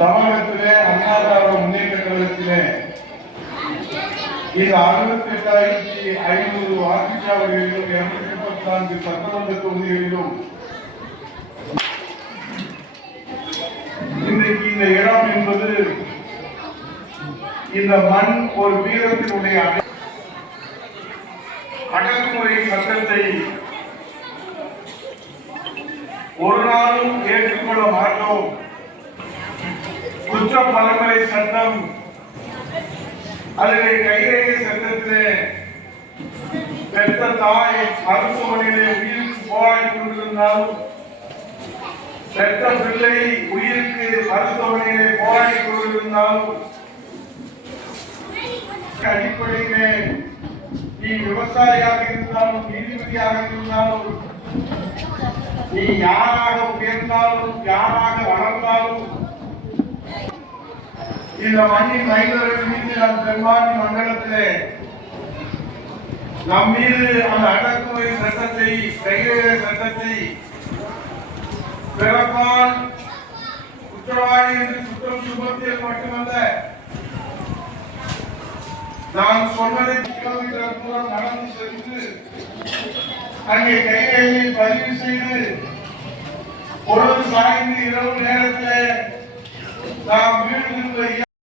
தமிழகத்திலே அண்ணா திராவிட முன்னேற்ற கழகத்திலே இந்த 68,500 வாக்குச்சாவடிகளிலும் 234 சட்டமன்ற தொகுதிகளிலும் இன்றைக்கு இந்த இடம் என்பது இந்த மண் ஒரு வீரத்தினுடைய அடக்குமுறை சட்டத்தை ஒரு நாளும் ஏற்றுக்கொள்ள மாட்டோம். குற்ற பரம்பரை சட்டம் அதிலே கைரேகை சட்டத்திலே பெற்ற தாய் மருத்துவமனையிலே உயிருக்கு போராடி கொண்டிருந்தாலும் பெற்ற பிள்ளை உயிருக்கு மருத்துவமனையிலே போராடி கொண்டிருந்தாலும் அடிப்படையிலே நீ விவசாயியாக இருந்தாலும் நீதிபதியாக இருந்தாலும் நீ யாராக உயர்ந்தாலும் யாராக வளர்ந்தாலும் இந்த மண்ணின் மைந்தர்கள் மீது நம் பெரும்பான்மை மண்டலத்திலே நம் மீது அந்த அடக்குமுறை சட்டத்தை கைரேகை சட்டத்தை பிறப்பால் குற்றவாளி என்று குற்றம் சுமத்தியது மட்டுமல்ல, நான் சொன்னதை கிலோமீட்டர் தூரம் நடந்து சென்று அங்கே கைரேகையை பதிவு செய்து பொழுது சாய்ந்து இரவு நேரத்தில் நாம் வீடு